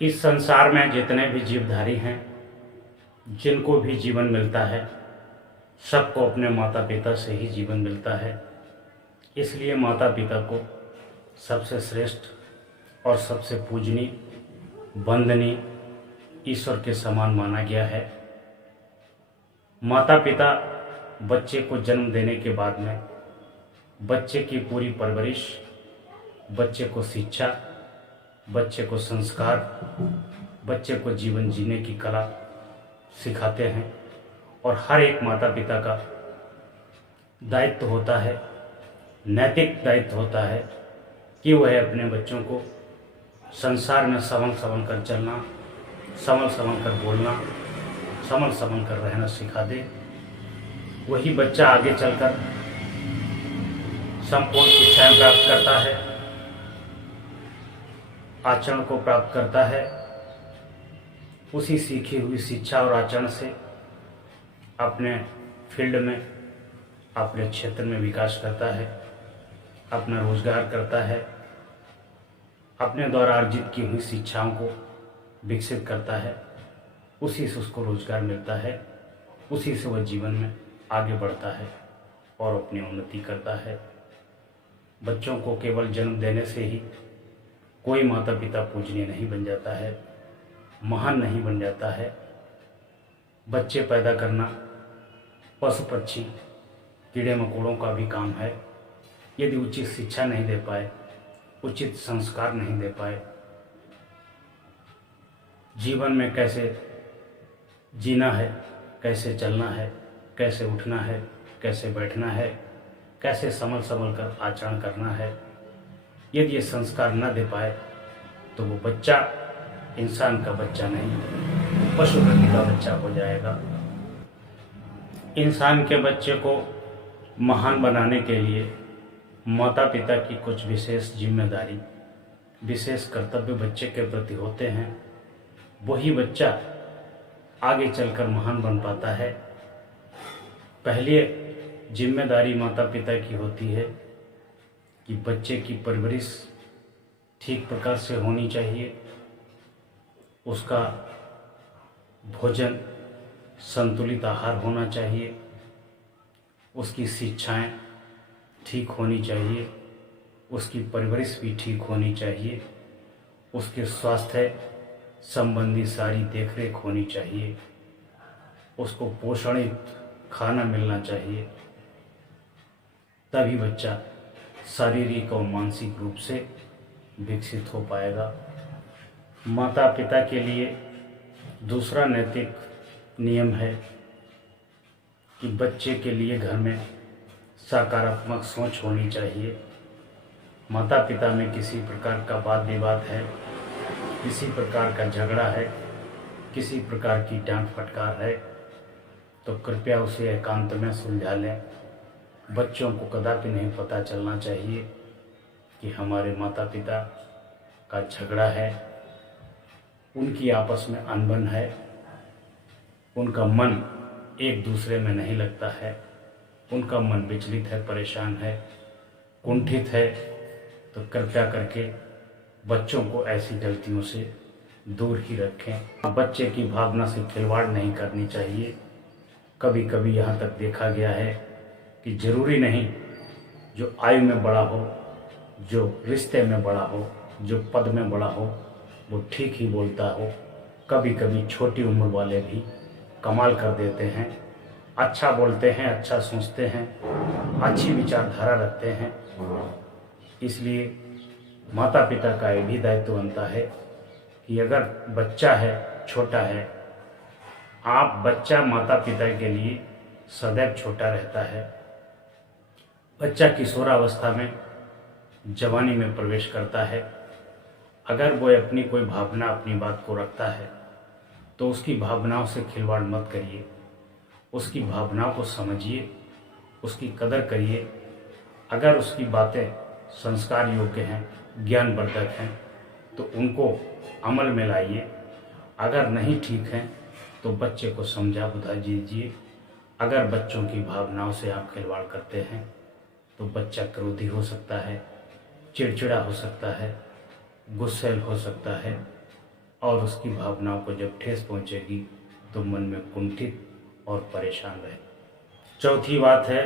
इस संसार में जितने भी जीवधारी हैं, जिनको भी जीवन मिलता है, सबको अपने माता पिता से ही जीवन मिलता है। इसलिए माता पिता को सबसे श्रेष्ठ और सबसे पूजनीय, वंदनीय, ईश्वर के समान माना गया है। माता पिता बच्चे को जन्म देने के बाद में बच्चे की पूरी परवरिश, बच्चे को शिक्षा, बच्चे को संस्कार, बच्चे को जीवन जीने की कला सिखाते हैं। और हर एक माता पिता का दायित्व होता है, नैतिक दायित्व होता है कि वह अपने बच्चों को संसार में संभल संभल कर चलना, संभल संभल कर बोलना, संभल संभल कर रहना सिखा दे। वही बच्चा आगे चलकर संपूर्ण शिक्षाएं प्राप्त करता है, आचरण को प्राप्त करता है। उसी सीखी हुई शिक्षा और आचरण से अपने फील्ड में, अपने क्षेत्र में विकास करता है, अपना रोजगार करता है, अपने द्वारा अर्जित की हुई शिक्षाओं को विकसित करता है। उसी से उसको रोजगार मिलता है, उसी से वह जीवन में आगे बढ़ता है और अपनी उन्नति करता है। बच्चों को केवल जन्म देने से ही कोई माता पिता पूजनीय नहीं बन जाता है, महान नहीं बन जाता है। बच्चे पैदा करना पशु पक्षी, कीड़े मकोड़ों का भी काम है। यदि उचित शिक्षा नहीं दे पाए, उचित संस्कार नहीं दे पाए, जीवन में कैसे जीना है, कैसे चलना है, कैसे उठना है, कैसे बैठना है, कैसे संभल संभल कर आचरण करना है, यदि ये संस्कार न दे पाए तो वो बच्चा इंसान का बच्चा नहीं, पशु प्रकृति का बच्चा हो जाएगा। इंसान के बच्चे को महान बनाने के लिए माता पिता की कुछ विशेष जिम्मेदारी, विशेष कर्तव्य बच्चे के प्रति होते हैं। वही बच्चा आगे चलकर महान बन पाता है। पहले जिम्मेदारी माता पिता की होती है कि बच्चे की परवरिश ठीक प्रकार से होनी चाहिए, उसका भोजन संतुलित आहार होना चाहिए, उसकी शिक्षाएं ठीक होनी चाहिए, उसकी परवरिश भी ठीक होनी चाहिए, उसके स्वास्थ्य संबंधी सारी देखरेख होनी चाहिए, उसको पोषणित खाना मिलना चाहिए। तभी बच्चा शारीरिक और मानसिक रूप से विकसित हो पाएगा। माता पिता के लिए दूसरा नैतिक नियम है कि बच्चे के लिए घर में सकारात्मक सोच होनी चाहिए। माता पिता में किसी प्रकार का वाद विवाद है, किसी प्रकार का झगड़ा है, किसी प्रकार की डांट फटकार है, तो कृपया उसे एकांत में सुलझा लें। बच्चों को कदापि नहीं पता चलना चाहिए कि हमारे माता पिता का झगड़ा है, उनकी आपस में अनबन है, उनका मन एक दूसरे में नहीं लगता है, उनका मन विचलित है, परेशान है, कुंठित है। तो कृपया करके बच्चों को ऐसी गलतियों से दूर ही रखें। बच्चे की भावना से खिलवाड़ नहीं करनी चाहिए। कभी कभी यहाँ तक देखा गया है कि ज़रूरी नहीं जो आयु में बड़ा हो, जो रिश्ते में बड़ा हो, जो पद में बड़ा हो, वो ठीक ही बोलता हो। कभी कभी छोटी उम्र वाले भी कमाल कर देते हैं, अच्छा बोलते हैं, अच्छा सोचते हैं, अच्छी विचारधारा रखते हैं। इसलिए माता पिता का ये भी दायित्व बनता है कि अगर बच्चा है, छोटा है, आप बच्चा माता पिता के लिए सदैव छोटा रहता है। बच्चा किशोरावस्था में, जवानी में प्रवेश करता है। अगर वो अपनी कोई भावना, अपनी बात को रखता है तो उसकी भावनाओं से खिलवाड़ मत करिए। उसकी भावनाओं को समझिए, उसकी कदर करिए। अगर उसकी बातें संस्कार योग्य हैं, ज्ञानवर्धक हैं, तो उनको अमल में लाइए। अगर नहीं ठीक हैं तो बच्चे को समझा बुझा दीजिए। अगर बच्चों की भावनाओं से आप खिलवाड़ करते हैं तो बच्चा क्रोधी हो सकता है, चिड़चिड़ा हो सकता है, गुस्सैल हो सकता है और उसकी भावनाओं को जब ठेस पहुंचेगी तो मन में कुंठित और परेशान रहे। चौथी बात है,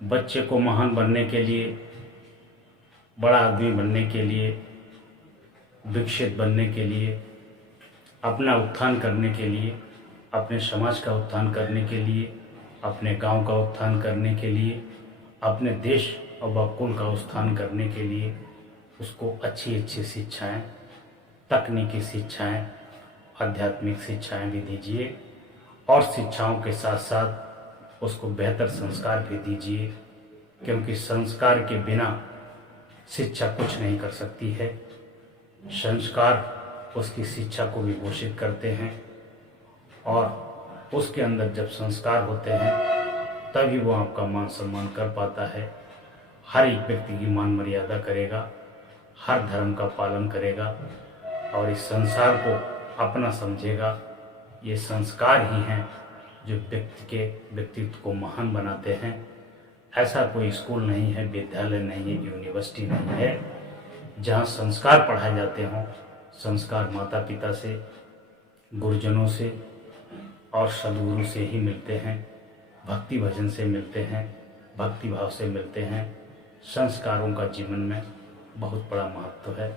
बच्चे को महान बनने के लिए, बड़ा आदमी बनने के लिए, विकसित बनने के लिए, अपना उत्थान करने के लिए, अपने समाज का उत्थान करने के लिए, अपने गांव का उत्थान करने के लिए, अपने देश और बकुल का उत्थान करने के लिए उसको अच्छी अच्छी शिक्षाएं, तकनीकी शिक्षाएं, आध्यात्मिक शिक्षाएं भी दीजिए और शिक्षाओं के साथ साथ उसको बेहतर संस्कार भी दीजिए, क्योंकि संस्कार के बिना शिक्षा कुछ नहीं कर सकती है। संस्कार उसकी शिक्षा को विभूषित करते हैं और उसके अंदर जब संस्कार होते हैं तभी वो आपका मान सम्मान कर पाता है, हर एक व्यक्ति की मान मर्यादा करेगा, हर धर्म का पालन करेगा और इस संसार को अपना समझेगा। ये संस्कार ही हैं जो व्यक्ति के व्यक्तित्व को महान बनाते हैं। ऐसा कोई स्कूल नहीं है, विद्यालय नहीं है, यूनिवर्सिटी नहीं है जहाँ संस्कार पढ़ाए जाते हों। संस्कार माता पिता से, गुरुजनों से और सद्गुरु से ही मिलते हैं, भक्ति भजन से मिलते हैं, भक्ति भाव से मिलते हैं। संस्कारों का जीवन में बहुत बड़ा महत्व है।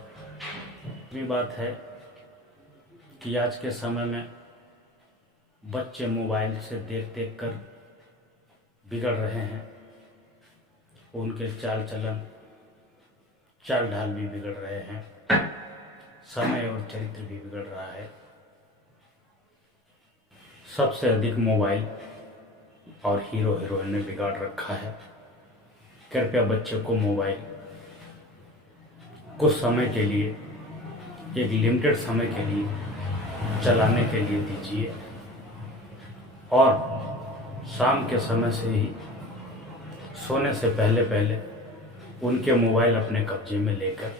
ये बात है कि आज के समय में बच्चे मोबाइल से देख देख कर बिगड़ रहे हैं, उनके चाल चलन, चाल ढाल भी बिगड़ रहे हैं, समय और चरित्र भी बिगड़ रहा है। सबसे अधिक मोबाइल और हीरो हीरोइन ने बिगाड़ रखा है। कृपया बच्चे को मोबाइल कुछ समय के लिए, एक लिमिटेड समय के लिए चलाने के लिए दीजिए और शाम के समय से ही सोने से पहले पहले उनके मोबाइल अपने कब्जे में लेकर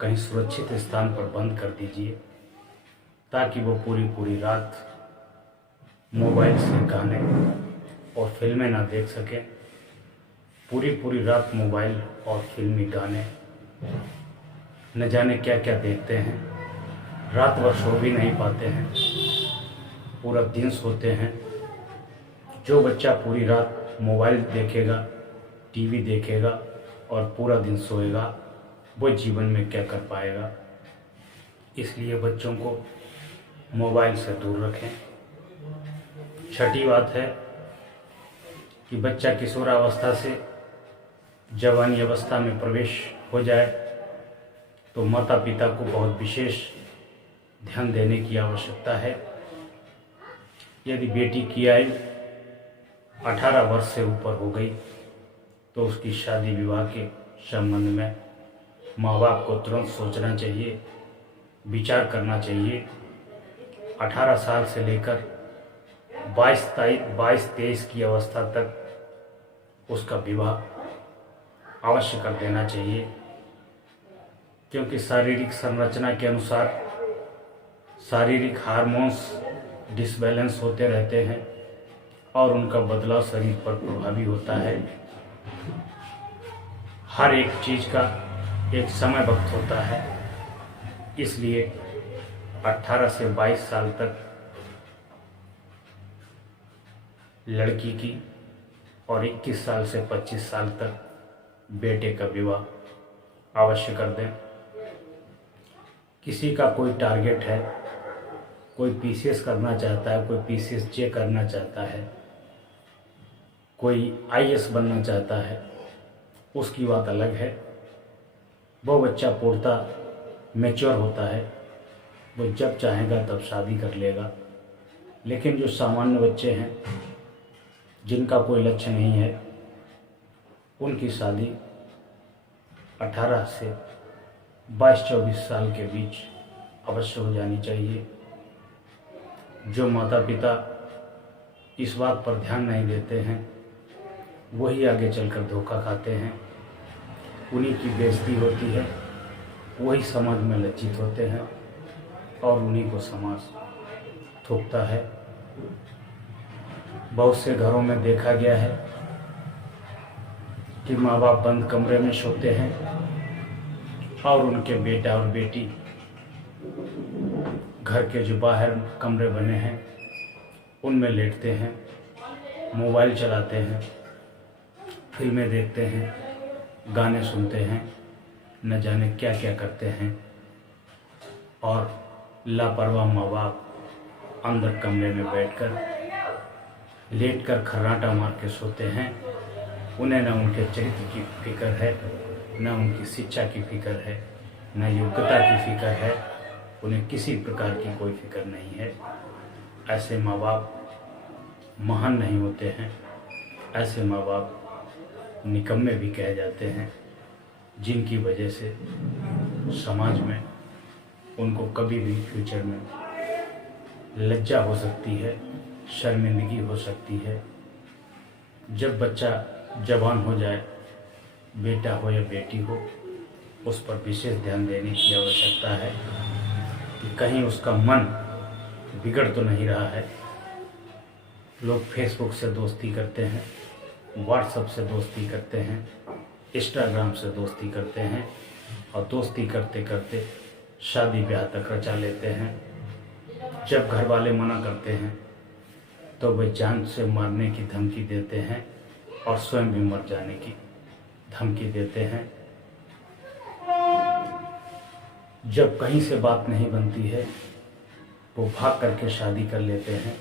कहीं सुरक्षित स्थान पर बंद कर दीजिए, ताकि वो पूरी रात मोबाइल से गाने और फिल्में ना देख सकें। पूरी रात मोबाइल और फिल्मी गाने न जाने क्या क्या देखते हैं, रात भर सो भी नहीं पाते हैं, पूरा दिन सोते हैं। जो बच्चा पूरी रात मोबाइल देखेगा, टीवी देखेगा और पूरा दिन सोएगा, वो जीवन में क्या कर पाएगा। इसलिए बच्चों को मोबाइल से दूर रखें। छठी बात है कि बच्चा किशोरावस्था से जवानी अवस्था में प्रवेश हो जाए तो माता पिता को बहुत विशेष ध्यान देने की आवश्यकता है। यदि बेटी की आयु 18 वर्ष से ऊपर हो गई तो उसकी शादी विवाह के संबंध में माँ बाप को तुरंत सोचना चाहिए, विचार करना चाहिए। 18 साल से लेकर 22-23 की अवस्था तक उसका विवाह अवश्य कर देना चाहिए, क्योंकि शारीरिक संरचना के अनुसार शारीरिक हार्मोन्स डिसबैलेंस होते रहते हैं और उनका बदलाव शरीर पर प्रभावी होता है। हर एक चीज़ का एक समय वक्त होता है, इसलिए 18 से 22 साल तक लड़की की और 21 साल से 25 साल तक बेटे का विवाह अवश्य कर दें। किसी का कोई टारगेट है, कोई पीसीएस करना चाहता है, कोई पीसीएसजे करना चाहता है, कोई आईएएस बनना चाहता है, उसकी बात अलग है। वो बच्चा पूर्णतः मैच्योर होता है, वो जब चाहेगा तब शादी कर लेगा। लेकिन जो सामान्य बच्चे हैं जिनका कोई लक्ष्य नहीं है, उनकी शादी 18 से 22-24 साल के बीच अवश्य हो जानी चाहिए। जो माता पिता इस बात पर ध्यान नहीं देते हैं वही आगे चलकर धोखा खाते हैं, उन्हीं की बेइज्जती होती है, वही समाज में लज्जित होते हैं और उन्हीं को समाज थूकता है। बहुत से घरों में देखा गया है कि माँ बाप बंद कमरे में सोते हैं और उनके बेटा और बेटी घर के जो बाहर कमरे बने हैं उनमें लेटते हैं, मोबाइल चलाते हैं, फिल्में देखते हैं, गाने सुनते हैं, न जाने क्या क्या करते हैं। और लापरवाह माँ बाप अंदर कमरे में बैठकर लेटकर खर्राटा मार के सोते हैं। उन्हें न उनके चरित्र की फिक्र है, न उनकी शिक्षा की फिक्र है, न योग्यता की फिक्र है। उन्हें किसी प्रकार की कोई फिक्र नहीं है। ऐसे माँ बाप महान नहीं होते हैं, ऐसे माँ बाप निकम्मे भी कहे जाते हैं, जिनकी वजह से समाज में उनको कभी भी फ्यूचर में लज्जा हो सकती है, शर्मिंदगी हो सकती है। जब बच्चा जवान हो जाए, बेटा हो या बेटी हो, उस पर विशेष ध्यान देने की आवश्यकता है कि कहीं उसका मन बिगड़ तो नहीं रहा है। लोग फेसबुक से दोस्ती करते हैं, व्हाट्सएप से दोस्ती करते हैं, इंस्टाग्राम से दोस्ती करते हैं और दोस्ती करते करते शादी ब्याह तक रचा लेते हैं। जब घर वाले मना करते हैं तो वे जान से मारने की धमकी देते हैं और स्वयं भी मर जाने की धमकी देते हैं। जब कहीं से बात नहीं बनती है वो भाग करके शादी कर लेते हैं,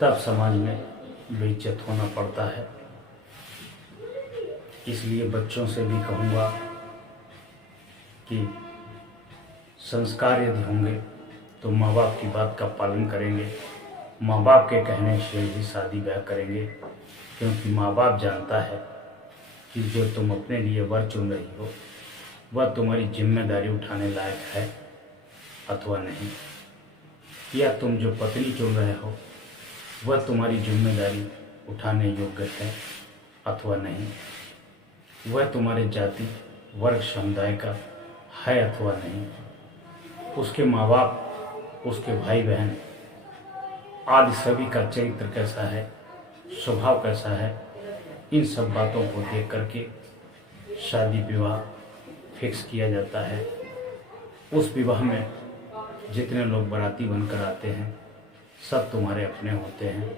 तब समाज में बेइज्जत होना पड़ता है। इसलिए बच्चों से भी कहूँगा कि संस्कार यदि होंगे तो माँ बाप की बात का पालन करेंगे, माँ बाप के कहने से ही शादी ब्याह करेंगे। क्योंकि माँ बाप जानता है कि जो तुम अपने लिए वर चुन रही हो वह तुम्हारी जिम्मेदारी उठाने लायक है अथवा नहीं, या तुम जो पत्नी चुन रहे हो वह तुम्हारी जिम्मेदारी उठाने योग्य है अथवा नहीं, वह तुम्हारे जाति वर्ग समुदाय का है अथवा नहीं, उसके माँ बाप, उसके भाई बहन आदि सभी का चरित्र कैसा है, स्वभाव कैसा है, इन सब बातों को देख करके शादी विवाह फिक्स किया जाता है। उस विवाह में जितने लोग बाराती बनकर आते हैं सब तुम्हारे अपने होते हैं,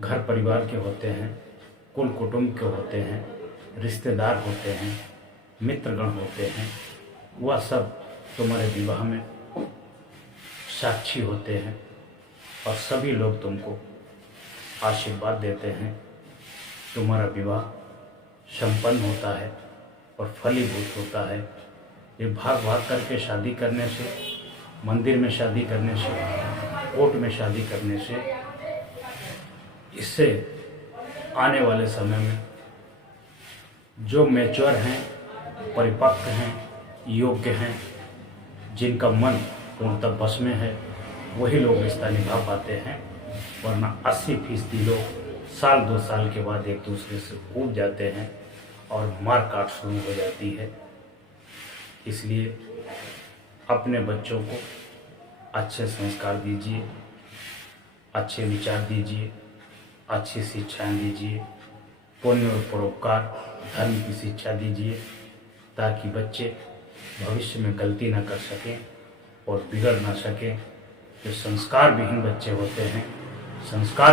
घर परिवार के होते हैं, कुल कुटुंब के होते हैं, रिश्तेदार होते हैं, मित्रगण होते हैं। वह सब तुम्हारे विवाह में साक्षी होते हैं और सभी लोग तुमको आशीर्वाद देते हैं। तुम्हारा विवाह संपन्न होता है और फलीभूत होता है। ये भाग भाग करके शादी करने से, मंदिर में शादी करने से, कोर्ट में शादी करने से, इससे आने वाले समय में जो मैच्योर हैं, परिपक्व हैं, योग्य हैं, जिनका मन पूर्णतः बस में है, वही लोग रिश्ता निभा पाते हैं। वरना 80% लोग साल 2 साल के बाद एक दूसरे से ऊब जाते हैं और मारकाट शुरू हो जाती है। इसलिए अपने बच्चों को अच्छे संस्कार दीजिए, अच्छे विचार दीजिए, अच्छी शिक्षाएं दीजिए, पुण्य और परोपकार धर्म की शिक्षा दीजिए, ताकि बच्चे भविष्य में गलती न कर सकें और बिगड़ ना सकें। जो संस्कार विहीन बच्चे होते हैं, संस्कार